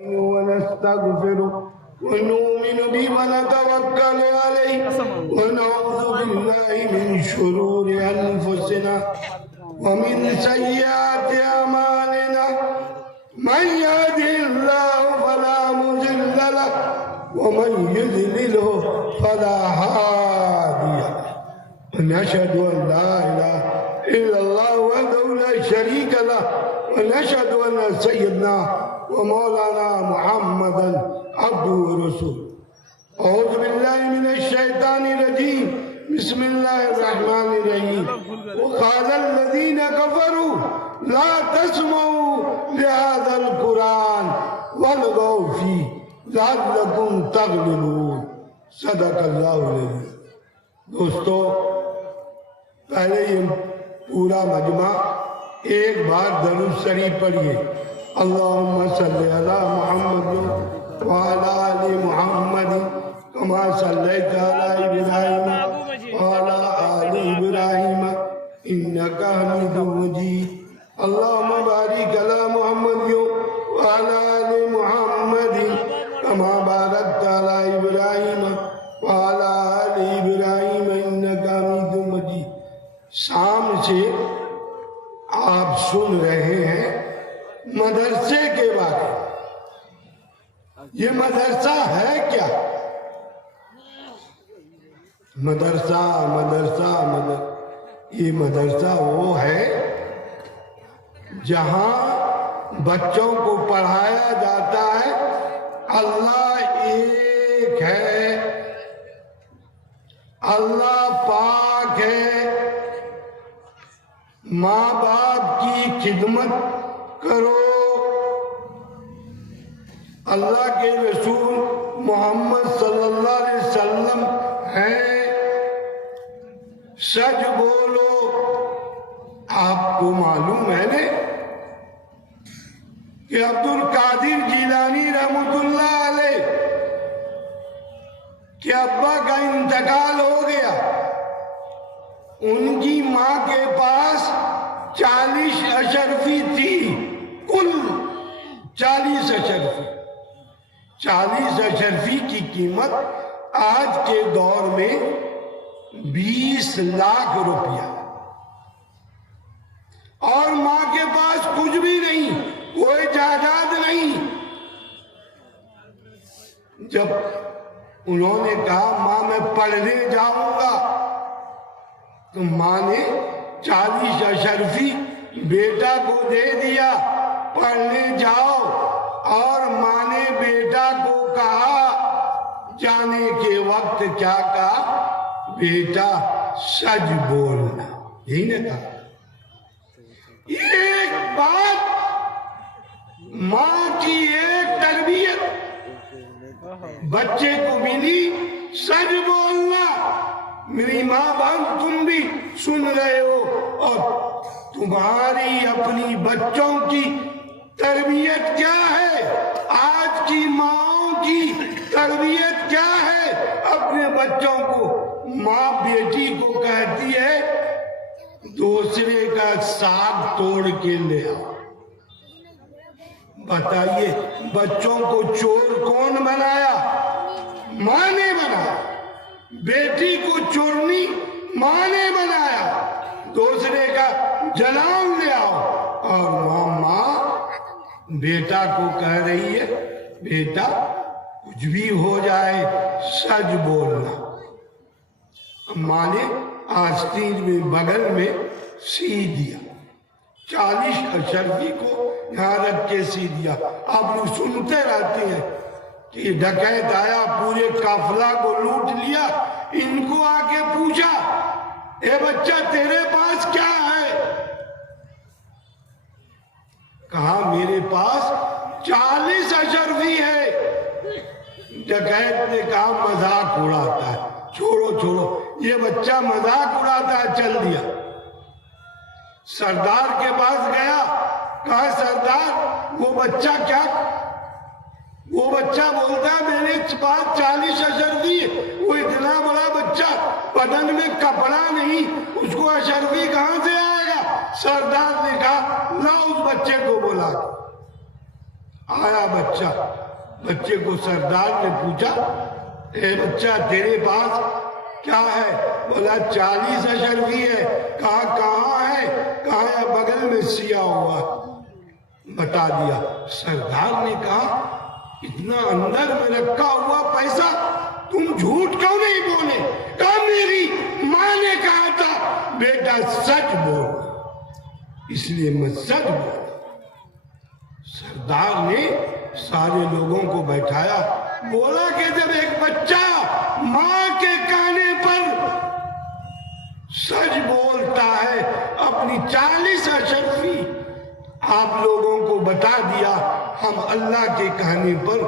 ونستغفره ونؤمن به ونتوكل عليه ونعوذ بالله من شرور أنفسنا ومن سيئات أعمالنا من يهده الله فلا مضل له ومن يضلله فلا هادي له ونشهد أن لا إله إلا الله وحده لا شريك له ونشهد أن سيدنا ومولانا محمدا عبده ورسوله أعوذ بالله من الشيطان الرجيم بسم الله الرحمن الرحيم وقال الذين كفروا لا تسمعوا لهذا القرآن والغوا فيه لعلكم تغلبون صدق اللہ العظیم. دوستو، پہلے یہ پورا مجمع ایک بار درود شریف پڑھیے. اللہم صلی علی محمد وعلی آل محمد کما صلیت علی ابراہیم وعلی آل ابراہیم انک حمید مجید. اللہم بارک علی محمد وعلی آل محمد کما بارکت علی ابراہیم وعلی آل ابراہیم انک حمید مجید. شام سے آپ سن رہے ہیں مدرسے کے بارے. یہ مدرسہ ہے کیا؟ مدرسہ یہ مدرسہ وہ ہے جہاں بچوں کو پڑھایا جاتا ہے اللہ ایک ہے، اللہ پاک ہے. ماں باپ کی خدمت کرو. اللہ کے رسول محمد صلی اللہ علیہ وسلم ہیں. سچ بولو. آپ کو معلوم ہے نا کہ عبدالقادر جیلانی رحمۃ اللہ علیہ کے ابا کا انتقال ہو گیا. ان کی ماں کے پاس 40 اشرفی تھی. کل 40 اشرفی. 40 اشرفی کی قیمت آج کے دور میں 20 لاکھ روپیہ. اور ماں کے پاس کچھ بھی نہیں، کوئی جائیداد نہیں. جب انہوں نے کہا ماں میں پڑھنے جاؤں گا، تو ماں نے 40 اشرفی بیٹا کو دے دیا، پڑھنے جاؤ. اور ماں نے بیٹا کو کہا جانے کے وقت کیا کہا؟ بیٹا سچ بولنا. یہی نے کہا. ایک بات، ماں کی ایک تربیت بچے کو ملی، سچ بولنا. میری ماں باپ تم بھی سن رہے ہو، اور تمہاری اپنی بچوں کی تربیت کیا ہے؟ آج کی ماؤں کی تربیت کیا ہے؟ اپنے بچوں کو ماں بیٹی کو کہتی ہے دوسرے کا ساگ توڑ کے لے آؤ. بتائیے بچوں کو چور کون بنایا؟ ماں نے بنایا. بیٹی کو چورنی ماں نے بنایا. دوسرے کا جلان لے آؤ. اور ماں بیٹا کو کہہ رہی ہے بیٹا کچھ بھی ہو جائے سچ بولنا. ماں نے آستین میں بغل میں سی دیا. 40 اشرفی کو یہاں رکھ کے سی دیا. آپ لوگ سنتے رہتے ہیں کہ ڈکیت آیا، پورے قافلہ کو لوٹ لیا. ان کو آ کے پوچھا اے بچہ تیرے پاس کیا ہے؟ کہا میرے پاس 40 اشرفی ہے. ڈکیت نے کہا مذاق اڑاتا ہے، چھوڑو یہ بچہ مذاق اڑاتا ہے. چل دیا. سردار کے پاس گیا، کہا سردار وہ بچہ کیا؟ وہ بچہ بولتا ہے میرے پاس 40 اشرفی ہے. وہ اتنا بڑا بچہ، بدن میں کپڑا نہیں، اس کو اشرفی کہاں سے آئے گا؟ سردار نے کہا لا اس بچے کو بلا. آیا بچہ، بچے کو سردار نے پوچھا اے بچہ تیرے پاس کیا ہے؟ بولا 40 اشرفی ہے۔ کہا کہاں ہے؟ کہا بغل میں سیا ہوا، بتا دیا۔ سردار نے کہا اتنا اندر میں رکھا ہوا پیسہ تم جھوٹ کیوں نہیں بولے؟ کہا میری ماں نے کہا تھا بیٹا سچ بول، اس لیے میں سچ بول۔ سردار نے سارے لوگوں کو بیٹھایا، بولا کہ جب ایک بچہ ماں کے کہنے پر سچ بولتا ہے، اپنی 40 اشرفی آپ لوگوں کو بتا دیا، ہم اللہ کے کہنے پر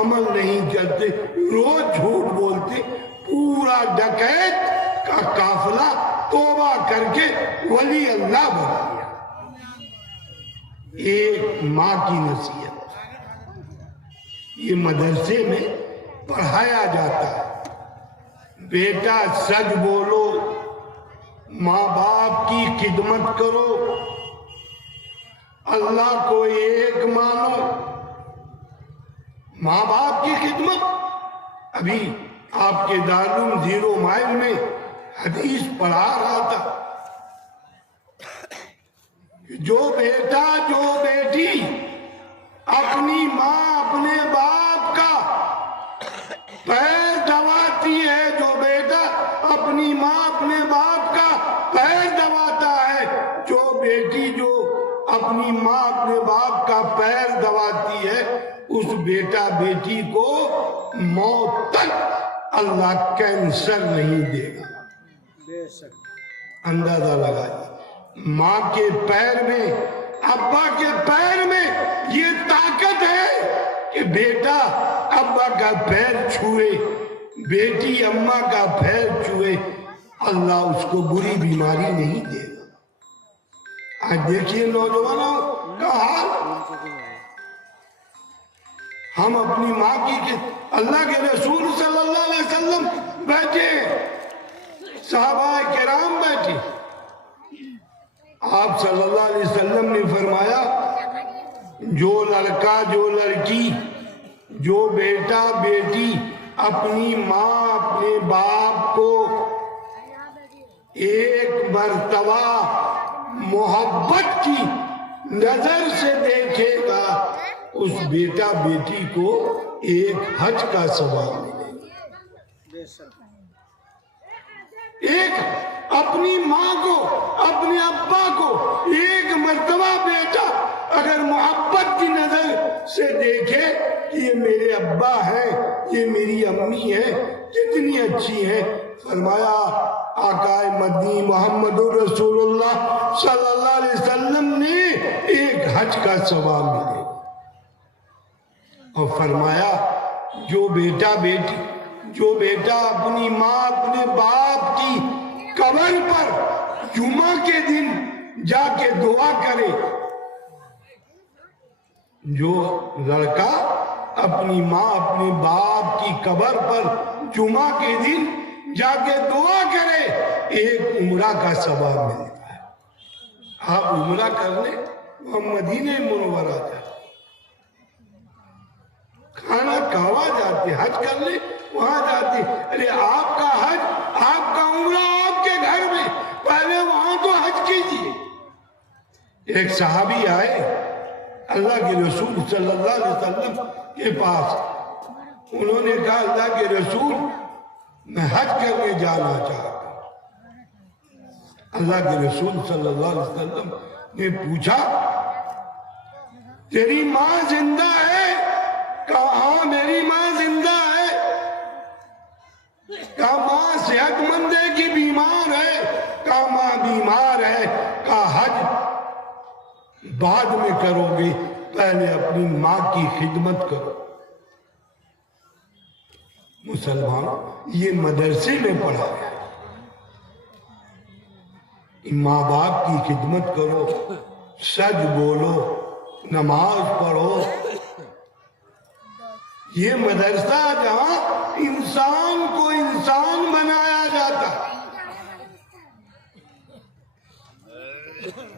عمل نہیں کرتے، روز جھوٹ بولتے، پورا ڈکیت کا قافلہ توبہ کر کے ولی اللہ بنا دیا۔ ایک ماں کی نصیحت یہ مدرسے میں پڑھایا جاتا ہے، بیٹا سچ بولو، ماں باپ کی خدمت کرو، اللہ کو ایک مانو، ماں باپ کی خدمت۔ ابھی آپ کے دارالعلوم 0 مائل میں حدیث پڑھا رہا تھا، جو بیٹا جو بیٹی اپنی ماں اپنے باپ کا پیر دباتی ہے، جو بیٹا اپنی ماں اپنے باپ کا پیر دباتا ہے، جو بیٹی جو اپنی ماں اپنے باپ کا پیر دباتی ہے، اس بیٹا بیٹی کو موت تک اللہ کینسر نہیں دے گا۔ اندازہ لگائیے، ماں کے پیر میں، ابا کے پیر میں یہ طاقت ہے کہ بیٹا ابا کا پیر چھوئے، بیٹی اماں کا پیر چھوئے، اللہ اس کو بری بیماری نہیں دے گا۔ آج دیکھیے نوجوانوں کا حال، ہم اپنی ماں کی، اللہ کے رسول صلی اللہ علیہ وسلم بیٹھے، صحابہ کرام بیٹھے، آپ صلی اللہ علیہ وسلم نے فرمایا جو لڑکا جو لڑکی جو بیٹا بیٹی اپنی ماں اپنے باپ کو ایک مرتبہ محبت کی نظر سے دیکھے گا، اس بیٹا بیٹی کو ایک حج کا ثواب ملے گا۔ ایک اپنی ماں کو اپنے ابا کو ایک مرتبہ بیٹا اگر محبت کی نظر سے دیکھے کہ یہ میرے ابا ہے، یہ میری امی ہے، کتنی اچھی ہے، فرمایا آقا مدنی محمد رسول اللہ صلی اللہ علیہ وسلم نے ایک حج کا ثواب ملے، اور فرمایا جو بیٹا اپنی ماں اپنے باپ کی قبر پر جمعہ کے دن جا کے دعا کرے، جو لڑکا اپنی ماں اپنے باپ کی قبر پر جمعہ کے دن جا کے دعا کرے، ایک عمرہ کا ثواب ملتا ہے۔ آپ عمرہ کر لیں، ہم مدینہ منورہ جاتے، کھانا کھوا جاتے، حج کر لیں وہاں جاتے، ارے آپ کا حج آپ کا عمرہ آپ کے گھر میں، پہلے وہاں تو حج کیجیے۔ ایک صحابی آئے اللہ کے رسول صلی اللہ علیہ وسلم کے پاس، انہوں نے کہا اللہ کے رسول میں حج کرنے جانا چاہتا ہوں۔ اللہ کے رسول صلی اللہ علیہ وسلم نے پوچھا تیری ماں زندہ ہے؟ کہا ہاں میری ماں زندہ ہے۔ کہا ماں صحت مند ہے کہ بیمار ہے؟ کہا ماں بیمار ہے۔ کہا حج بعد میں کرو گے، پہلے اپنی ماں کی خدمت کرو۔ مسلمان یہ مدرسے میں پڑھا ہے، ماں باپ کی خدمت کرو، سچ بولو، نماز پڑھو۔ یہ مدرسہ جہاں انسان کو انسان بنایا جاتا۔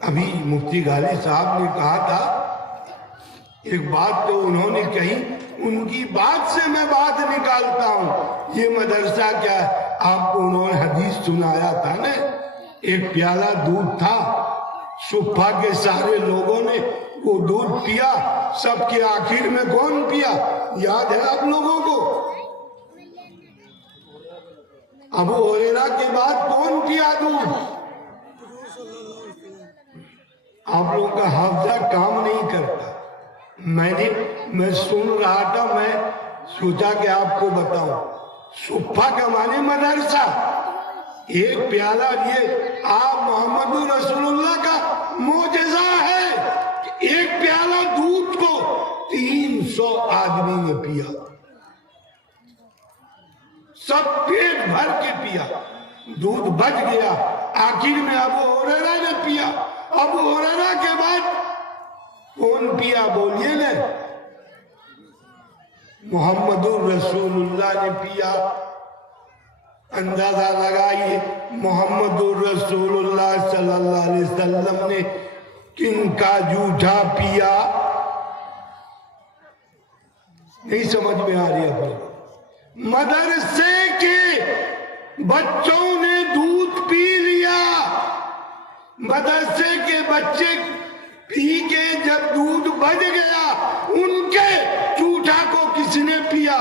ابھی مفتی غالب صاحب نے کہا تھا ایک بات تو انہوں نے کہی، ان کی بات سے میں بات نکالتا ہوں، یہ مدرسہ کیا ہے؟ آپ کو انہوں نے حدیث سنایا تھا نا، ایک پیالہ دودھ تھا، صبح کے سارے لوگوں نے وہ دودھ پیا، سب کے آخر میں کون پیا؟ یاد ہے آپ لوگوں کو؟ ابو ہریرہ کے بعد کون پیا دودھ؟ آپ لوگوں کا حافظہ کام نہیں کرتا۔ میں سن رہا تھا، میں سوچا کہ آپ کو بتاؤں۔ صبح کا معنی مدرسہ، ایک پیالہ، یہ آپ محمد رسول اللہ کا معجزہ ہے کہ ایک پیالہ دودھ کو 300 آدمی نے پیا، سب پیٹ بھر کے پیا، دودھ بچ گیا، آخر میں ابو ہریرہ نے پیا۔ ابو ہریرہ کے بعد کون پیا بولیے نا؟ محمد رسول اللہ نے پیا۔ اندازہ لگائیے محمد رسول اللہ صلی اللہ علیہ وسلم نے کن کا جھوٹا پیا؟ نہیں سمجھ میں آ رہی ہے؟ مدرسے کے بچوں نے دودھ پی لیا، مدرسے کے بچے پی کے جب دودھ بچ گیا، ان کے جھوٹا کو کس نے پیا؟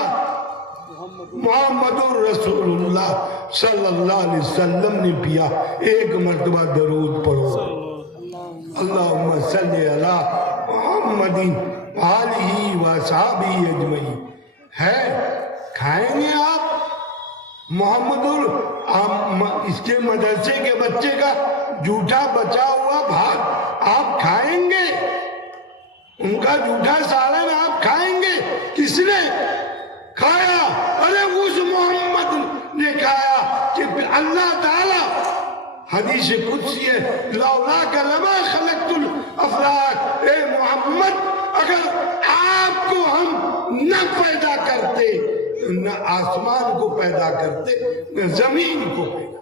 محمد رسول اللہ صلی اللہ علیہ وسلم نے پیا۔ ایک مرتبہ درود پڑھو، اللہم صلی علی محمد آلہ وصحبہ اجمعین۔ ہے کھائیں گے آپ محمد اس کے مدرسے کے بچے کا جھوٹا بچا ہوا بھات آپ کھائیں گے؟ ان کا جھوٹا سالن آپ کھائیں گے؟ کس نے کھایا؟ ارے اس محمد نے کھایا کہ اللہ تعالی حدیث قدسی ہے، لولاک لما خلقت الافلاک، اے محمد اگر آپ کو ہم نہ پیدا کرتے، نہ آسمان کو پیدا کرتے، نہ زمین کو پیدا کرتے۔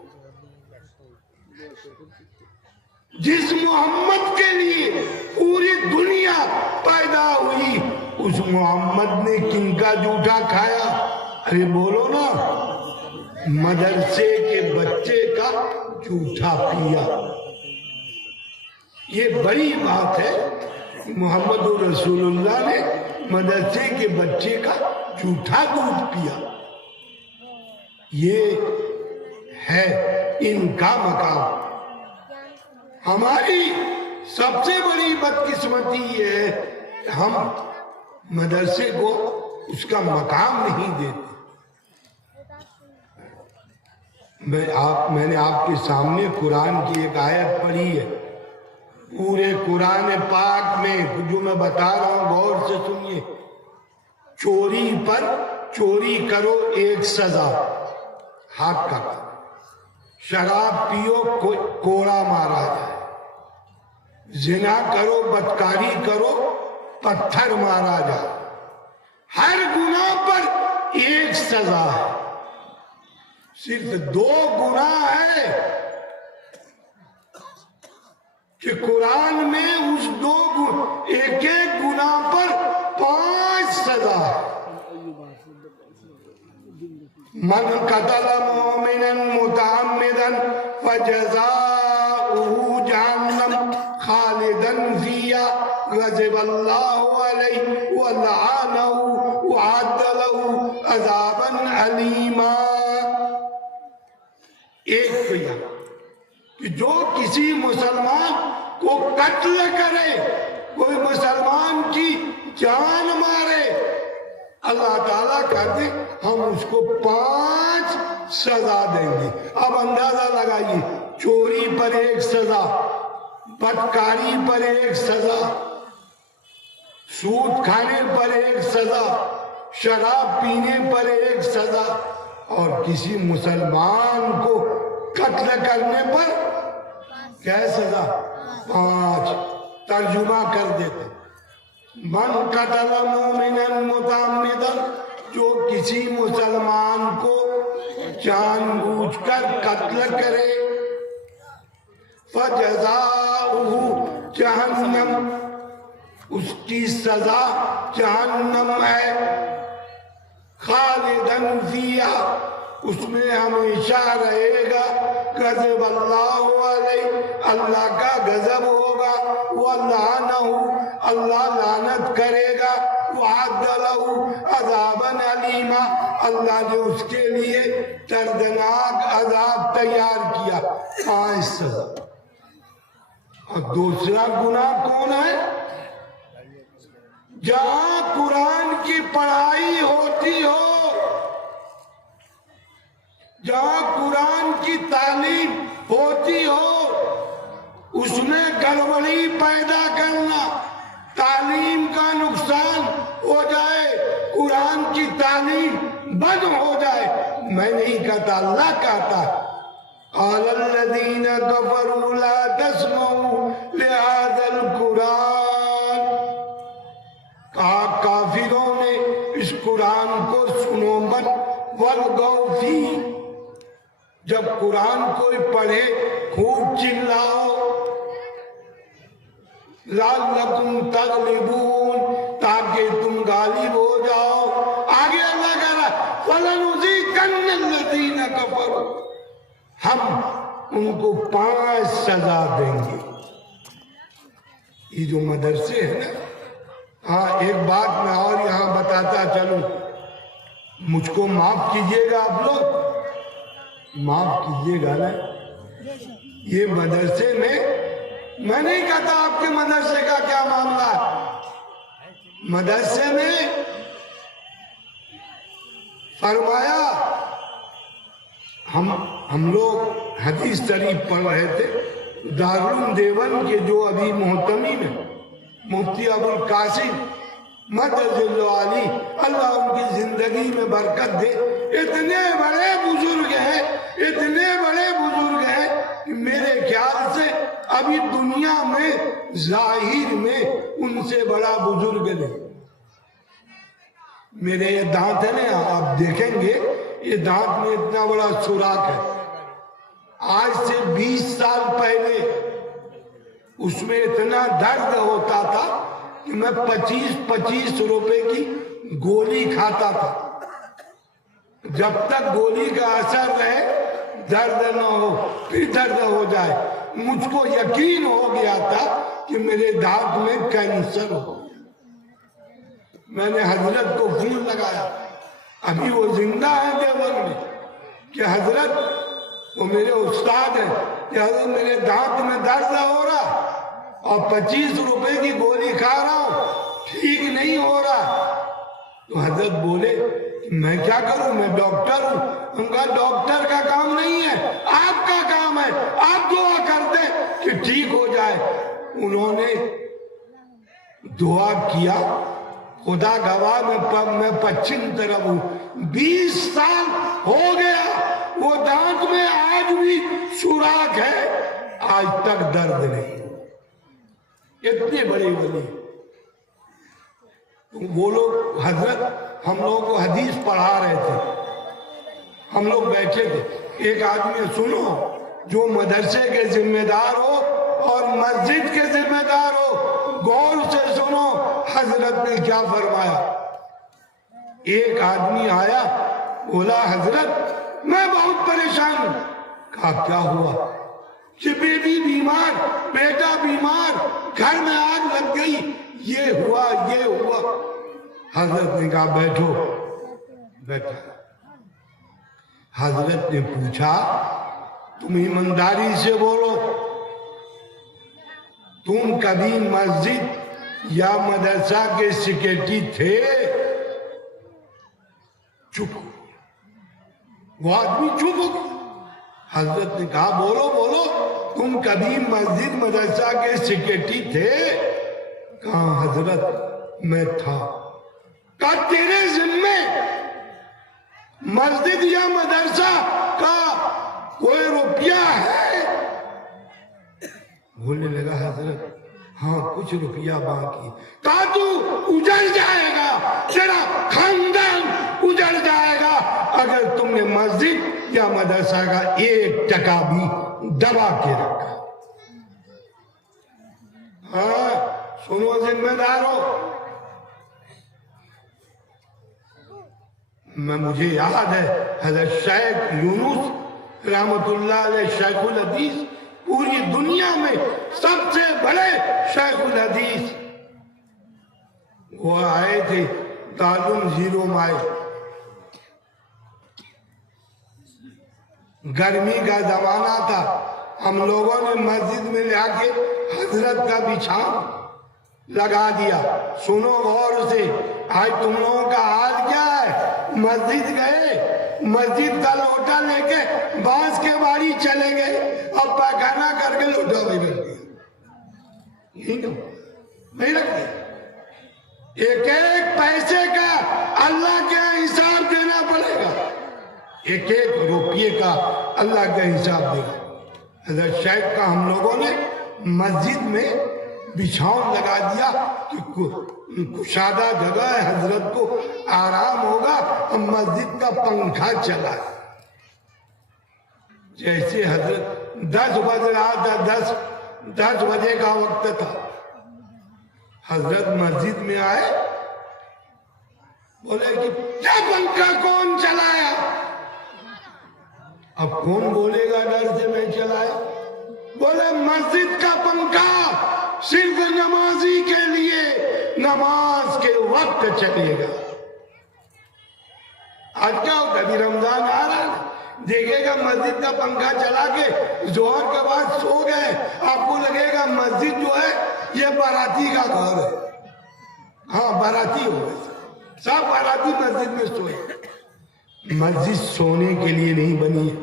جس محمد کے لیے پوری دنیا پیدا ہوئی، اس محمد نے کن کا جھوٹا کھایا؟ ارے بولو نا، مدرسے کے بچے کا جھوٹا پیا۔ یہ بڑی بات ہے، محمد رسول اللہ نے مدرسے کے بچے کا جھوٹا دودھ پیا۔ یہ ہے ان کا مقام۔ ہماری سب سے بڑی بدقسمتی یہ ہے کہ ہم مدرسے کو اس کا مقام نہیں دیتے۔ میں نے آپ کے سامنے قرآن کی ایک آیت پڑھی ہے، پورے قرآن پاک میں جو میں بتا رہا ہوں غور سے سنیے۔ چوری پر چوری کرو ایک سزا، ہاتھ کاٹو، شراب پیو کوڑا مارا جائے، زنا کرو بدکاری کرو پتھر مارا جائے، ہر گناہ پر ایک سزا ہے۔ صرف 2 گناہ ہے کہ قرآن میں اس ایک گناہ پر 5 سزا ہے۔ من قتل مؤمنا متعمدا فجزاؤہ جہنم خالدا فیہا غضب اللہ علیہ ولعنہ وأعد لہ عذابا علیما۔ ایک پیا کہ جو کسی مسلمان کو قتل کرے، کوئی مسلمان کی جان مارے، اللہ تعالیٰ کہتے ہم اس کو 5 سزا دیں گے۔ اب اندازہ لگائیے، چوری پر 1 سزا، بدکاری پر 1 سزا، سود کھانے پر 1 سزا، شراب پینے پر 1 سزا، اور کسی مسلمان کو قتل کرنے پر کیا سزا؟ 5۔ ترجمہ کر دیتے، من قتل مومنا متعمدا، جو کسی مسلمان کو جان بوجھ کر قتل کرے، فجزاؤہ جہنم، اس کی سزا جہنم ہے، خالدن فیہا، اس میں ہمیشہ رہے گا، غضب اللہ علیہ، اللہ کا غضب ہوگا، وَلَعَنَهُ، اللہ لعنت کرے گا، وَعَدَّ لَهُ عَذَابًا عَلِيمًا، اللہ نے اس کے لیے دردناک عذاب تیار کیا۔ 5 سزا۔ اور دوسرا گناہ کون ہے؟ جہاں قرآن کی پڑھائی ہوتی ہو، جہاں قرآن کی تعلیم ہوتی ہو، اس میں گڑبڑی پیدا کرنا، تعلیم کا نقصان ہو جائے، قرآن کی تعلیم بند ہو جائے، میں نہیں کہتا، اللہ کہتا ہے قال الذین کفروا لا تسمعوا لهذا القرآن، کہا کافروں نے اس قرآن کو سنو مت، والغوا فیہ، جب قرآن کوئی پڑھے خوب چلاؤ، لعلکم تغلبون، تاکہ تم غالب ہو جاؤ۔ آگے اللہ کہہ رہا فَلَنُذِيقَنَّ الَّذِينَ كَفَرُوا، ہم ان کو 5 سزا دیں گے۔ یہ جو مدرسے ہیں نا، ہاں ایک بات میں اور یہاں بتاتا چلوں، مجھ کو معاف کیجئے گا آپ لوگ، معاف کیجئے گا نا، یہ مدرسے میں نہیں کہتا آپ کے مدرسے کا کیا معاملہ ہے، مدرسے میں فرمایا، ہم لوگ حدیث شریف پڑھ رہے تھے، دارالعلوم دیوبند کے جو ابھی محتمم ہیں مفتی ابو القاسم مدد علی، اللہ ان کی زندگی میں برکت دے، اتنے بڑے بزرگ ہیں، اتنے بڑے بزرگ ہیں کہ میرے خیال سے ابھی دنیا میں ظاہر میں ان سے بڑا بزرگ نہیں۔ میرے یہ دانت ہے نا، آپ دیکھیں گے یہ دانت میں اتنا بڑا سوراخ ہے، آج سے 20 سال پہلے اس میں اتنا درد ہوتا تھا کہ میں 25 روپے کی گولی کھاتا تھا، جب تک گولی کا اثر رہے درد نہ ہو، پھر درد ہو جائے، مجھ کو یقین ہو گیا تھا کہ میرے دانت میں کینسر ہو۔ میں نے حضرت کو فون لگایا، ابھی وہ زندہ ہے دیوبند میں، کہ حضرت، وہ میرے استاد ہیں، کہ حضرت میرے دانت میں درد ہو رہا اور 25 روپے کی گولی کھا رہا ہوں، ٹھیک نہیں ہو رہا۔ تو حضرت بولے میں کیا کروں، میں ڈاکٹر ہوں۔ ان کا ڈاکٹر کا کام نہیں ہے، آپ کا کام ہے، آپ دعا کر دیں کہ ٹھیک ہو جائے۔ انہوں نے دعا کیا، خدا گواہ میں پچھم طرف ہوں، 20 سال ہو گیا، وہ دانت میں آج بھی سوراخ ہے، آج تک درد نہیں۔ اتنے بڑے ولی وہ لوگ، حضرت ہم لوگوں کو حدیث پڑھا رہے تھے، ہم لوگ بیٹھے تھے، ایک آدمی سنو جو مدرسے کے ذمہ دار ہو اور مسجد کے ذمہ دار ہو، غور سے سنو حضرت نے کیا فرمایا۔ ایک آدمی آیا، بولا حضرت میں بہت پریشان ہوں۔ کہا کیا ہوا؟ کہ بیٹی بیمار، بیٹا بیمار، گھر میں آگ لگ گئی، یہ ہوا یہ ہوا۔ حضرت نے کہا بیٹھو، بیٹھا۔ حضرت نے پوچھا تم ایمانداری سے بولو، تم کبھی مسجد یا مدرسہ کے سیکریٹری تھے؟ چپ، وہ آدمی چپ ہو گیا۔ حضرت نے کہا بولو بولو، تم کبھی مسجد مدرسہ کے سیکریٹری تھے؟ کہا حضرت میں تھا۔ کہا تیرے ذمے مسجد یا مدرسہ کا کوئی روپیہ ہے؟ بولنے لگا حضرت ہاں کچھ روپیہ باقی۔ کہا تو اجڑ جائے گا، تیرا خاندان اجڑ جائے گا اگر تم نے مسجد یا مدرسہ کا 1 ٹکا بھی دبا کے رکھا۔ ہاں سنو ذمہ دارو، مجھے یاد ہے حضرت شیخ یونس رحمت اللہ علیہ شیخ الحدیث، پوری دنیا میں سب سے بڑے شیخ الحدیث، وہ آئے تھے دارالعلوم میں آئے، گرمی کا زمانہ تھا، ہم لوگوں نے مسجد میں لے کے حضرت کا بچھاؤن لگا دیا۔ سنو غور سے، آج تم لوگوں کا حال کیا ہے؟ مسجد گئے، مسجد کا لوٹا لے کے بانس کے باڑی چلے گئے، اب پاخانہ کر کے لوٹا بھی رکھ دیا، یہی نہیں رکھ دیا۔ ایک ایک پیسے کا اللہ کا حساب دینا پڑے گا، ایک ایک روپیے کا اللہ کا حساب دے گا۔ حضرت شیخ کا ہم لوگوں نے مسجد میں بچھاؤن لگا دیا کہ کشادہ جگہ ہے، حضرت کو آرام ہوگا، ہم مسجد کا پنکھا چلا، جیسے حضرت 10 بج رہا تھا، 10 بجے کا وقت تھا، حضرت مسجد میں آئے، بولے کہ کیا پنکھا کون چلایا؟ اب کون بولے گا ڈر سے میں چلایا؟ بولے مسجد کا پنکھا صرف نمازی کے لیے نماز کے وقت چلے گا۔ آج کیا ہوتا ہے، رمضان آ رہا ہے، دیکھے گا مسجد کا پنکھا چلا کے ظہر کے بعد سو گئے، آپ کو لگے گا مسجد جو ہے یہ باراتی کا گھر ہے، ہاں باراتی ہو گئے، سب باراتی مسجد میں سوئے۔ مسجد سونے کے لیے نہیں بنی ہے،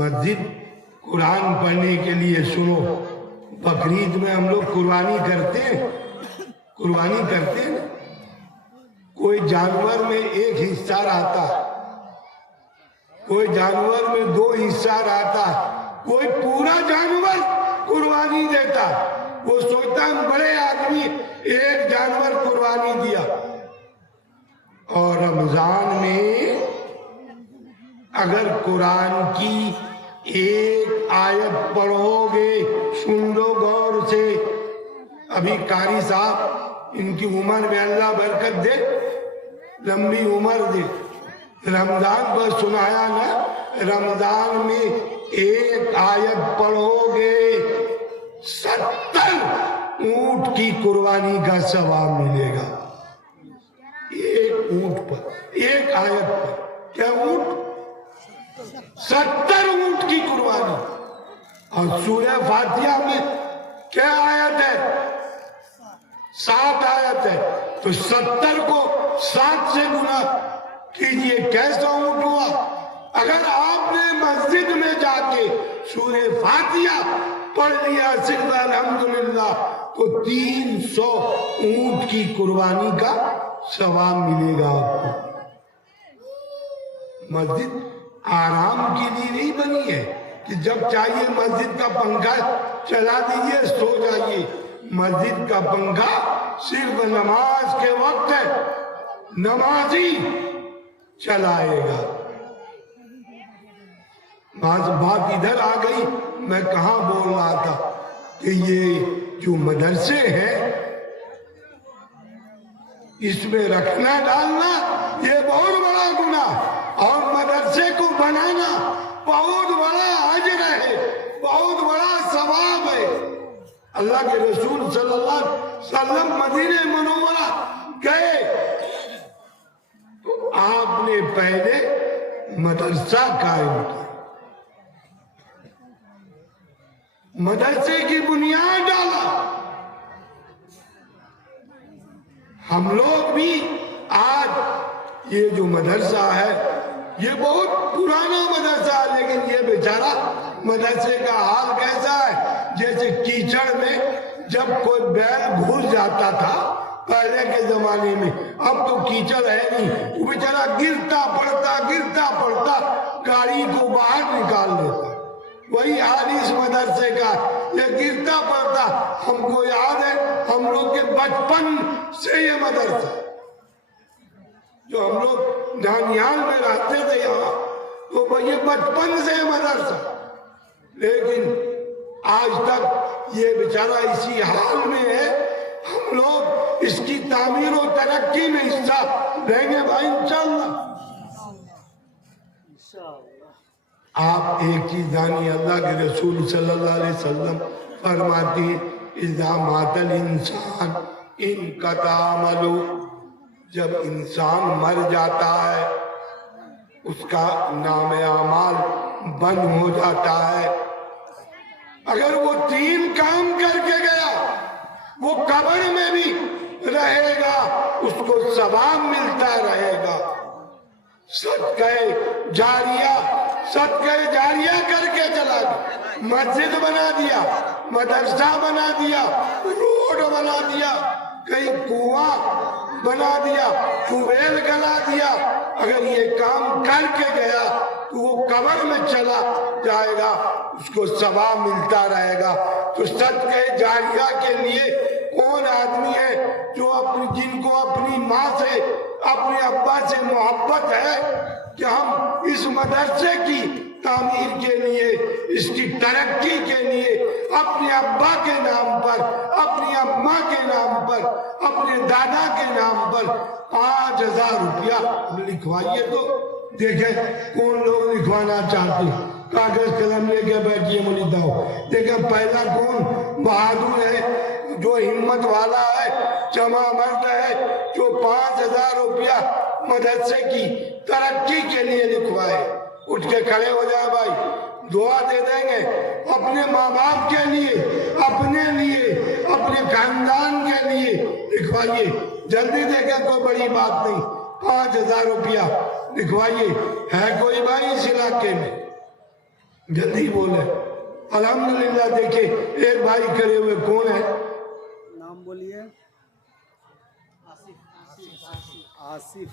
مسجد قرآن پڑھنے کے لیے۔ سنو، بقرعید میں ہم لوگ قربانی کرتے ہیں، کوئی جانور میں ایک حصہ رہتا، کوئی جانور میں 2 حصہ رہتا، کوئی پورا جانور قربانی دیتا، وہ سوچتا ہم بڑے آدمی ایک جانور قربانی دیا۔ اور رمضان میں اگر قرآن کی ایک آیت پڑھو گے، سن لو غور سے، ابھی قاری صاحب ان کی عمر میں اللہ برکت دے، لمبی عمر دے، رمضان پر سنایا نا، رمضان میں ایک آیت پڑھو گے 70 اونٹ کی قربانی کا ثواب ملے گا، ایک اونٹ پر، ایک آیت پر، کیا اونٹ؟ 70 اونٹ کی قربانی۔ اور سورہ فاتحہ میں کیا آیت ہے؟ 7 آیت ہے، تو 70 کو 7 سے گنا کیجئے، کیسا اونٹ ہوا؟ اگر آپ نے مسجد میں جا کے سورہ فاتحہ پڑھ لیا صرف الحمدللہ، تو 300 اونٹ کی قربانی کا ثواب ملے گا آپ کو۔ مسجد آرام کے لیے نہیں بنی ہے کہ جب چاہیے مسجد کا پنکھا چلا دیجئے سو جائیے، مسجد کا پنکھا صرف نماز کے وقت ہے، نمازی چلائے گا۔ بات ادھر آ گئی، میں کہاں بول رہا تھا کہ یہ جو مدرسے ہیں اس میں رکھنا ڈالنا یہ بہت بڑا گناہ، اور مدرسے کو بنانا بہت بڑا اجر ہے، بہت بڑا ثواب ہے۔ اللہ کے رسول صلی اللہ علیہ وسلم مدینہ منورہ گئے تو آپ نے پہلے مدرسہ قائم کیا، مدرسے کی بنیاد ڈالا۔ ہم لوگ بھی آج یہ جو مدرسہ ہے یہ بہت پرانا مدرسہ ہے، لیکن یہ بیچارہ مدرسے کا حال کیسا ہے؟ جیسے کیچڑ میں جب کوئی بیل گھس جاتا تھا پہلے کے زمانے میں، اب تو کیچڑ ہے نہیں، وہ بیچارہ گرتا پڑتا گاڑی کو باہر نکال لیتا، وہی حال اس مدرسے کا، یہ گرتا پڑتا۔ ہم کو یاد ہے ہم لوگ کے بچپن سے یہ مدرسہ، جو ہم لوگ نانیال میں رہتے تھے یہاں، تو یہ بچپن سے مدرسہ، لیکن آج تک یہ بیچارہ اسی حال میں ہے. ہم لوگ اس کی تعمیر و ترقی میں حصہ لیں گے بھائی انشاءاللہ. آپ ایک چیز جانی، اللہ کے رسول صلی اللہ علیہ وسلم فرماتے ہیں اذا مات الانسان انقطع عملہ، جب انسان مر جاتا ہے اس کا نام اعمال بند ہو جاتا ہے. اگر وہ 3 کام کر کے گیا وہ قبر میں بھی رہے گا، اس کو ثواب ملتا رہے گا. صدقہ جاریہ کر کے چلا گیا، مسجد بنا دیا، مدرسہ بنا دیا، روڈ بنا دیا، کہیں کنواں بنا دیا، ٹیوبویل گلا دیا. اگر یہ کام کر کے گیا تو وہ قبر میں چلا جائے گا، اس کو ثواب ملتا رہے گا. تو صدقہ جاریہ کے لیے کون آدمی ہے جو جن کو اپنی ماں سے اپنے ابا سے محبت ہے کہ ہم اس مدرسے کی تعمیر کے لیے، اس کی ترقی کے لیے اپنے ابا کے نام پر، اپنی اماں کے نام پر، اپنے دادا کے نام پر 5000 روپیہ لکھوائیے. تو دیکھیں کون لوگ لکھوانا چاہتے ہیں، کاغذ قلم لے کے بیٹھیے مریدہ ہو. دیکھیں پہلا کون بہادر ہے، جو ہمت والا ہے، جمع مرد ہے، جو 5000 روپیہ مدرسے کی ترقی کے لیے لکھوائے. اٹھ کے کھڑے ہو جائے بھائی، دعا دے دیں گے اپنے ماں باپ کے لیے، اپنے لیے، اپنے خاندان کے لیے لکھوائیے. جلدی دیکھیں کوئی بڑی بات نہیں، 5000 روپیہ لکھوائیے. ہے کوئی بھائی اس علاقے میں؟ جلدی بولے. الحمدللہ. دیکھیں ایک بھائی کرے ہوئے کون ہے؟ نام بولیے. آصف.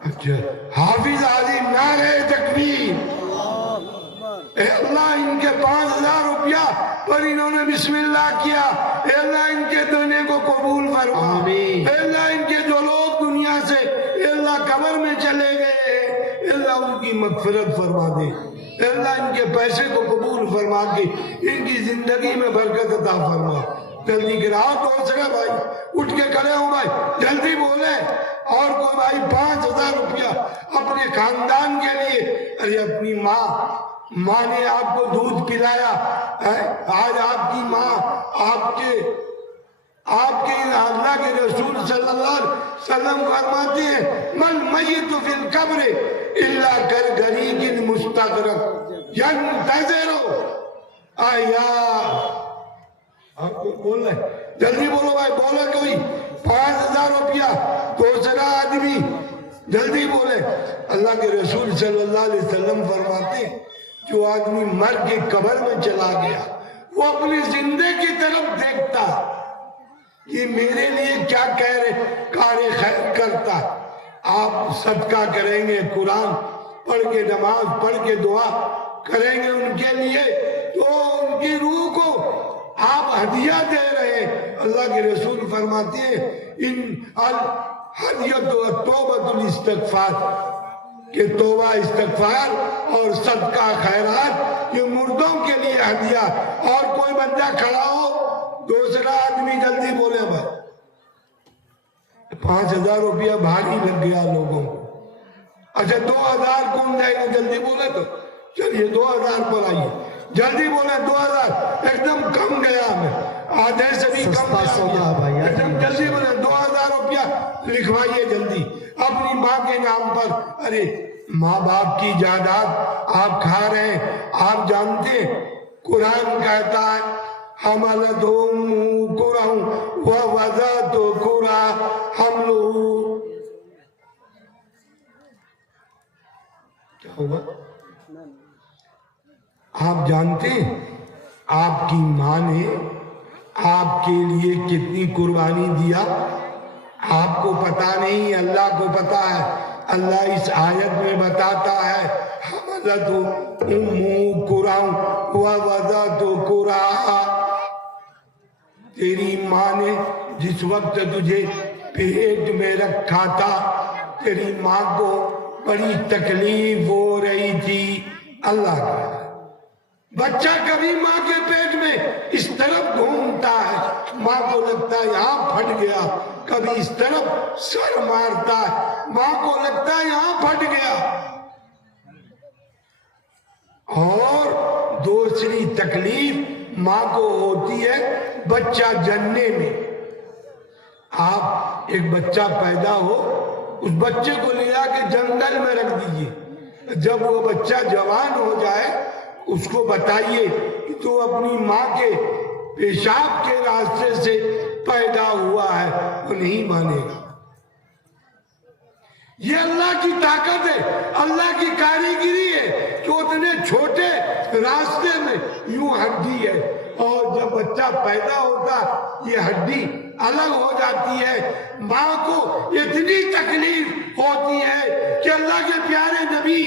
اچھا حافظ عظیم. نعرہ تکبیر. اے اللہ ان کے 5000 روپیہ پر انہوں نے بسم اللہ کیا، اے اللہ ان کے دینے کو قبول فرما. اے اللہ ان کے جو لوگ دنیا سے اے اللہ قبر میں چلے گئے، اے اللہ ان کی مغفرت فرما دے. اے اللہ ان کے پیسے کو قبول فرما کے ان کی زندگی میں برکت عطا فرما. جلدی گراؤ. دوسرا بھائی اٹھ کے کھڑے ہو بھائی، جلدی بولے. اور کوئی بھائی 5000 روپیہ اپنے خاندان کے لیے. ارے اپنی ماں نے آپ کو دودھ پلایا ہے، آج آپ کی ماں آپ کے اللہ کے رسول صلی اللہ علیہ وسلم فرماتے ہیں من میت فی القبر الا کالغریق مستغرق ینتظر احیاء. آپ کو بول رہے جلدی بولو بھائی، بولے کوئی. 5000 روپیہ. دوسرا آدمی جلدی بولے. اللہ کے رسول صلی اللہ علیہ وسلم فرماتے ہیں جو آدمی مر کے قبر میں چلا گیا وہ اپنے زندے کی طرف دیکھتا کہ میرے لیے کیا کار خیر کرتا. آپ صدقہ کریں گے، قرآن پڑھ کے، نماز پڑھ کے دعا کریں گے ان کے لیے، تو ان کی روح کو آپ ہدیہ دے رہے ہیں. اللہ کے رسول فرماتے ہیں ان الہدیۃ والتوبۃ الاستغفار، کہ توبہ استغفار اور صدقہ خیرات یہ مردوں کے لیے ہدیہ. اور کوئی بندہ کھڑا ہو. دوسرا آدمی جلدی بولے بھائی. 5000 روپیہ بھاری لگ گیا لوگوں کو. اچھا 2000 کون دے گا؟ جلدی بولے. تو چلیے 2000 پر آئیے. جلدی بولے. 2000 ایک دم کم گیا ہمیں، آدھے سے بھی کم گیا. جلدی بولے. 2000 روپیہ لکھوائیے جلدی اپنی ماں کے نام پر. ارے ماں باپ کی جائیداد آپ کھا رہے ہیں. آپ جانتے ہیں قرآن کہتا ہے حملتہ امہ کرہا ووضعتہ کرہا حملہ. کیا ہوگا؟ آپ جانتے ہیں آپ کی ماں نے آپ کے لیے کتنی قربانی دیا؟ آپ کو پتا نہیں، اللہ کو پتا ہے. اللہ اس آیت میں بتاتا ہے حملتہ امہ کرہا ووضعتہ کرہا. تیری ماں نے جس وقت تجھے پیٹ میں رکھا تھا، تیری ماں کو بڑی تکلیف ہو رہی تھی۔ اللہ کا بچہ کبھی ماں کے پیٹ میں اس طرف گھومتا ہے، ماں کو لگتا ہے یہاں پھٹ گیا، کبھی اس طرف سر مارتا ہے، ماں کو لگتا ہے یہاں پھٹ گیا۔ اور دوسری تکلیف ماں کو ہوتی ہے بچہ جننے میں۔ آپ ایک بچہ پیدا ہو، اس بچے کو لے آ کے جنگل میں رکھ دیجئے، جب وہ بچہ جوان ہو جائے اس کو بتائیے کہ تو اپنی ماں کے پیشاب کے راستے سے پیدا ہوا ہے، وہ نہیں مانے گا۔ یہ اللہ کی طاقت ہے، اللہ کی کاریگری ہے کہ اتنے چھوٹے راستے میں یوں ہڈی ہے، اور جب بچہ پیدا ہوتا یہ ہڈی الگ ہو جاتی ہے۔ ماں کو اتنی تکلیف ہوتی ہے کہ اللہ کے پیارے نبی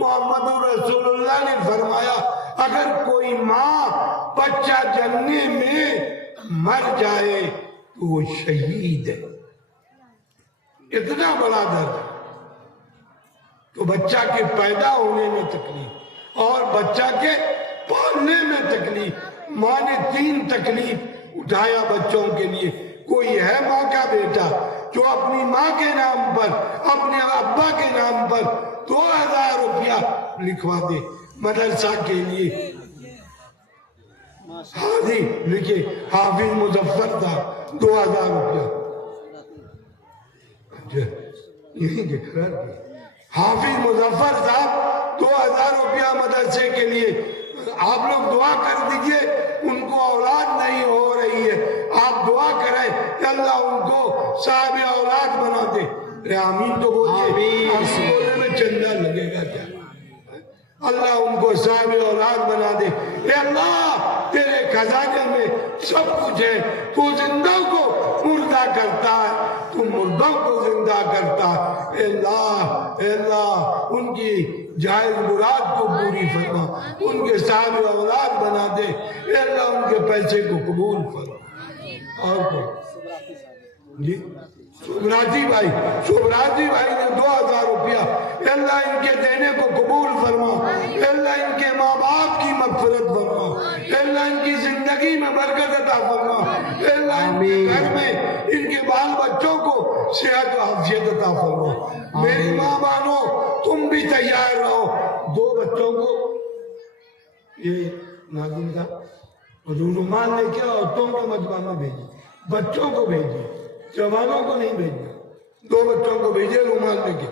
محمد رسول اللہ نے فرمایا اگر کوئی ماں بچہ جننے میں مر جائے تو وہ شہید ہے۔ اتنا بڑا درد۔ تو بچہ کے پیدا ہونے میں تکلیف اور بچہ کے پالنے میں تکلیف، ماں نے 3 تکلیف اٹھایا بچوں کے لیے۔ کوئی ہے ماں کا بیٹا جو اپنی ماں کے نام پر، اپنے ابا کے نام پر 2000 روپیہ لکھوا دے مدرسہ کے لیے؟ حاضی لکھے حافظ مظفر تھا 2000 روپیہ یہیں کے قرار کی۔ حافظ مظفر صاحب 2000 روپیہ مدرسے کے لیے۔ آپ لوگ دعا کر دیجئے، ان کو اولاد نہیں ہو رہی ہے، آپ دعا کریں کہ اللہ ان کو صاحب اولاد بنا دے۔ آمین تو بولیے، آپ بولنے میں چندہ لگے گا کیا؟ اللہ ان کو صاحب اولاد بنا دے۔ اے اللہ تیرے خزانے میں سب کچھ ہے، تو زندہ کو مردہ کرتا ہے، تو مردوں کو زندہ کرتا ہے۔ اے اللہ ان کی جائز مراد کو پوری فرما، ان کے صاحب اولاد بنا دے۔ اے اللہ ان کے پیسے کو قبول فرما۔ اور کو جی سبراتی بھائی نے 2000 روپیہ، اے اللہ ان کے دینے کو قبول فرما۔ اے اللہ ان کے ماں باپ کی مغفرت فرما۔ اے اللہ ان کی زندگی میں برکت عطا فرما۔ اے اللہ ان کے گھر میں ان کے بال بچوں کو صحت و عافیت عطا فرما۔ میری ماں بانو تم بھی تیار رہو، 2 بچوں کو یہ ناظرین صاحب رومال لے کے عورتوں کو مجمع میں بھیجیے، بچوں کو بھیجیے، جوانوں کو نہیں بھیجنا، 2 بچوں کو بھیجیے رومال لے کے۔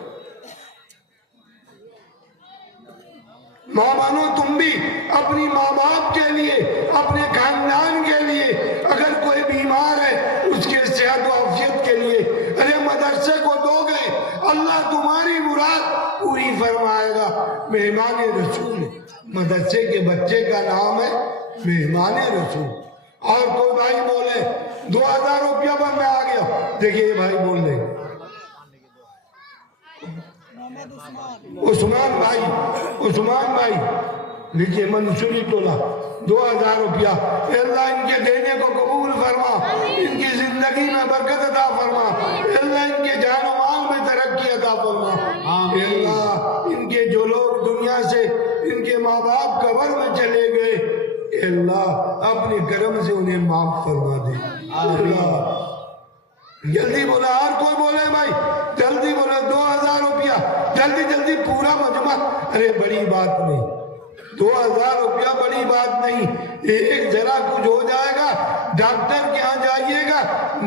ماں بانو تم بھی اپنی ماں باپ کے لیے، اپنے خاندان کے لیے، اگر کوئی بیمار ہے اس کے صحت و عافیت کے لیے ارے مدرسے کو دو گے، اللہ تمہاری مراد پوری فرمائے گا۔ مہمان رسول، مدرسے کے بچے کا نام ہے مہمان رسول۔ اور کوئی بھائی بولے 2000 روپیہ پر میں آ گیا، دیکھئے یہ بھائی بول دیں عثمان بھائی لکھئے منصوری ٹولہ 2000 روپیہ۔ اے اللہ ان کے دینے کو قبول فرما، ان کی زندگی میں برکت عطا فرما۔ اے اللہ ان کے جان و مال میں ترقی عطا فرما۔ اے اللہ ان کے جو لوگ دنیا سے ان کے ماں باپ قبر میں چلے گئے، اے اللہ اپنے کرم سے انہیں معاف فرما دے۔ اللہ جلدی بولا، اور کوئی بولے بھائی جلدی بولا، 2000 روپیہ جلدی پورا مجمع۔ ارے بڑی بات نہیں، 2000 روپیہ بڑی بات نہیں، ایک ذرا کچھ ہو جائے گا ڈاکٹر کے ہاں جائیے گا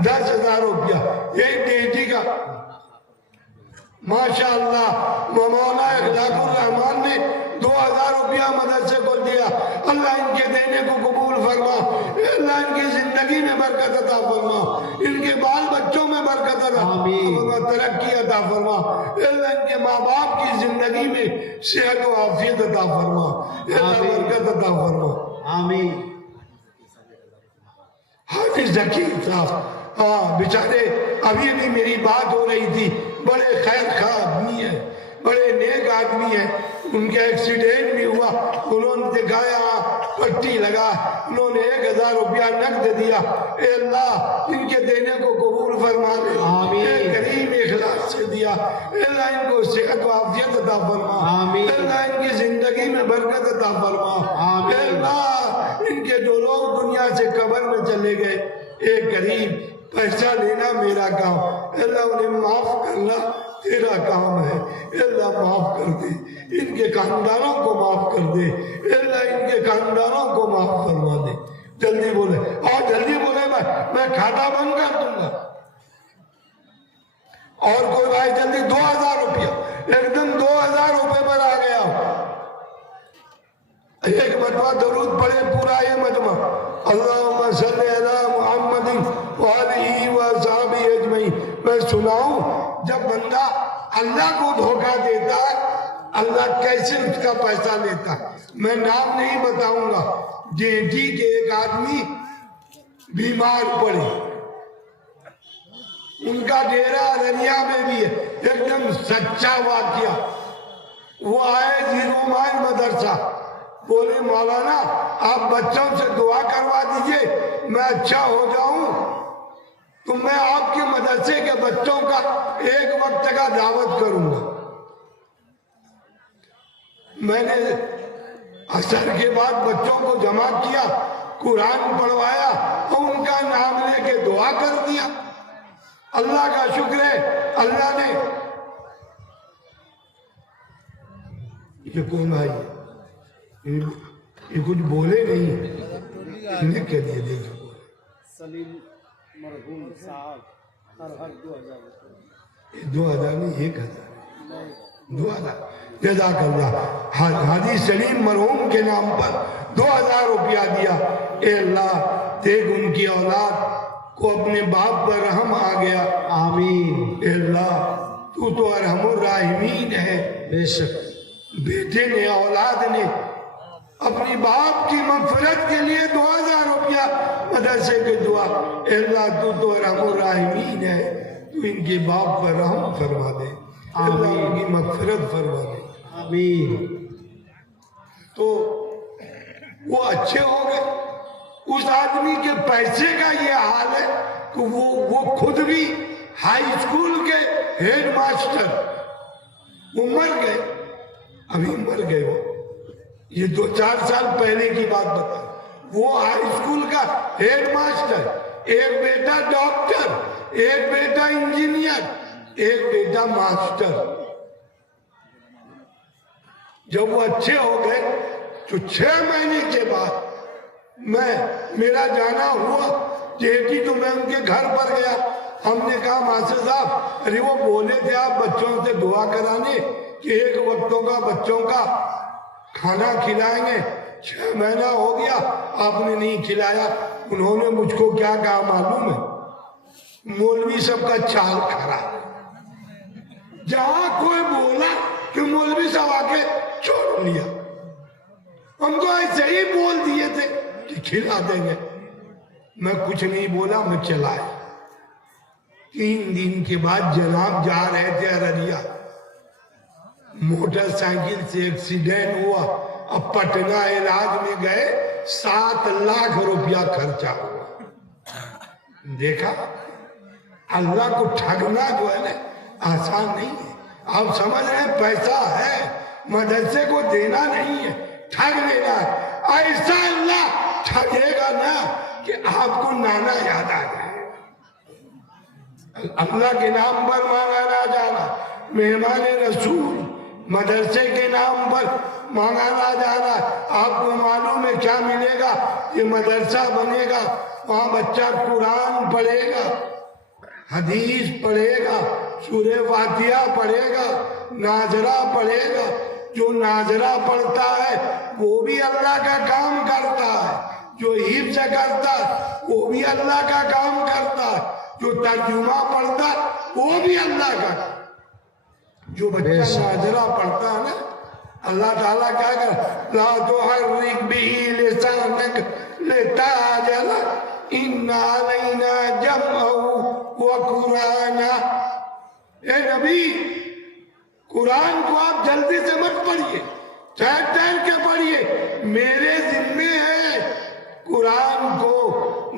10,000 روپیہ ایک ڈیوٹی کا۔ ماشاءاللہ مولانا اخلاق الرحمان نے 2000 روپیہ مدرسے کو دیا، اللہ ان کے دینے کو قبول فرما۔ اللہ ان کی زندگی میں برکت عطا فرما، ان کے بال بچوں میں برکت عطا فرما، ترقی عطا فرما۔ اللہ ان کے ماں باپ کی زندگی میں صحت و عافیت عطا فرما، اللہ برکت عطا فرما۔ آمین۔ حافظ ذکیر صاحب بیچارے ابھی بھی میری بات ہو رہی تھی، بڑے خیر خواہ آدمی ہیں، بڑے نیک آدمی ہیں، ان کے ایکسیڈنٹ بھی ہوا، انہوں نے دکھایا پٹی لگا. انہوں نے 1000 روپیہ نقد دیا. اے اللہ ان کے دینے کو قبول فرما دے. اے کریم اخلاص سے دیا. اے اللہ ان کو صحت و عافیت عطا فرما. اے اللہ ان کی زندگی میں برکت عطا فرما. اے اللہ ان کے جو لوگ دنیا سے قبر میں چلے گئے، اے کریم پیسہ لینا میرا کام، اے اللہ انہیں معاف کرنا تیرا کام ہے. اے اللہ معاف کر دے، ان کے خاندانوں کو معاف کر دے. اے اللہ ان کے خاندانوں کو معاف فرما دے. جلدی بولے اور جلدی بولے میں کھاتا بند کر دوں گا. اور کوئی بھائی جلدی 2000 روپیہ ایک دم 2000 روپے پر آ گیا. ایک مرتبہ درود پڑھے پورا یہ مجمع. اللہم صلی علی محمد وآلہ وصحبہ اجمعین. میں سناؤں جب بندہ اللہ کو دھوکہ دیتا ہے اللہ کیسے اس کا پیسہ لیتا. میں نام نہیں بتاؤں گا. جیٹی کے ایک آدمی بیمار پڑے، ان کا ڈیرا ارریا میں بھی ہے، ایک دم سچا واقعہ. وہ آئے زیرو مائل مدرسہ، بولے مولانا آپ بچوں سے دعا کروا دیجئے میں اچھا ہو جاؤں تو میں آپ کے مدرسے کے بچوں کا ایک وقت کا دعوت کروں گا. میں نے عصر کے بعد بچوں کو جمع کیا، قرآن پڑھوایا اور ان کا نام لے کے دعا کر دیا. اللہ کا شکر ہے اللہ نے یہ کون آئی یہ کچھ بولے نہیں انہیں کہہ دیا دیکھو سلیم مرحوم صاحب ہر 2000 روپے. 2000 نہیں 1000 2000 جزاک اللہ. حاجی سلیم مرحوم کے نام پر 2000 روپیہ دیا. اے اللہ دیکھ ان کی اولاد کو اپنے باپ پر رحم آ گیا. آمین. اے اللہ تو ارحم الراحمین ہے. بے شک بیٹے نے اولاد نے اپنی باپ کی مغفرت کے لیے 2000 روپیہ مدرسے کے دعا. اے اللہ تو ارحم الراحمین ہے، تو ان کے باپ پر رحم فرما دے. اللہ ان کی مغفرت فرما دے. آمین. تو وہ اچھے ہو گئے. اس آدمی کے پیسے کا یہ حال ہے کہ وہ خود بھی ہائی اسکول کے ہیڈ ماسٹر، وہ مر گئے، ابھی مر گئے. وہ یہ 2-4 سال پہلے کی بات بتا. وہ ہائی اسکول کا ہیڈ ماسٹر، ایک بیٹا ڈاکٹر، ایک بیٹا انجینئر، ایک بیٹا ماسٹر. جب وہ اچھے ہو گئے تو 6 مہینے کے بعد میرا جانا ہوا جیٹی تو میں ان کے گھر پر گیا. ہم نے کہا ماسٹر صاحب ارے وہ بولے تھے آپ بچوں سے دعا کرانے کہ ایک وقتوں کا بچوں کا کھانا کھلائیں گے. 6 مہینہ ہو گیا آپ نے نہیں کھلایا. انہوں نے مجھ کو کیا کہا معلوم ہے؟ مولوی سب کا چال کھرا. جہاں کوئی بولا کہ مولوی صاحب آ کے چھوڑ لیا. ہم تو ایسے ہی بول دیے تھے کہ کھلا دیں گے. میں کچھ نہیں بولا، میں چلا آیا. 3 دن کے بعد جناب جا رہے تھے ارریا، موٹر سائیکل سے ایکسیڈنٹ ہوا. اب پٹنہ علاج میں گئے، 7 لاکھ روپیہ خرچہ ہوا. دیکھا اللہ کو ٹھگنا جو ہے نا آسان نہیں ہے. آپ سمجھ رہے ہیں پیسہ ہے مدرسے کو دینا نہیں ہے، ٹھگ لینا ہے. ایسا اللہ ٹھگے گا نا کہ آپ کو نانا یاد آ جائے. اللہ کے نام پر مانگا نہ جانا، مہمان رسول مدرسے کے نام پر مانگا نہ جانا. آپ کو معلوم ہے کیا ملے گا؟ یہ مدرسہ بنے گا، وہاں بچہ قرآن پڑھے گا، حدیث پڑھے گا، سورہ فاتحہ پڑھے گا، ناظرہ پڑھے گا. جو ناظرہ پڑھتا ہے وہ بھی اللہ کا کام کرتا ہے، جو حفظ کرتا ہے وہ بھی اللہ کا کام کرتا ہے، جو ترجمہ پڑھتا ہے وہ بھی اللہ کا. جو بچہ ناظرہ پڑھتا ہے نا اللہ تعالیٰ کیا کر لا تحرک به لسانک لتعجل ان علینا جمعه وقرآنہ. اے نبی قرآن کو آپ جلدی سے مت پڑھیے، ٹھہر ٹھہر کے پڑھیے. میرے ذمے ہے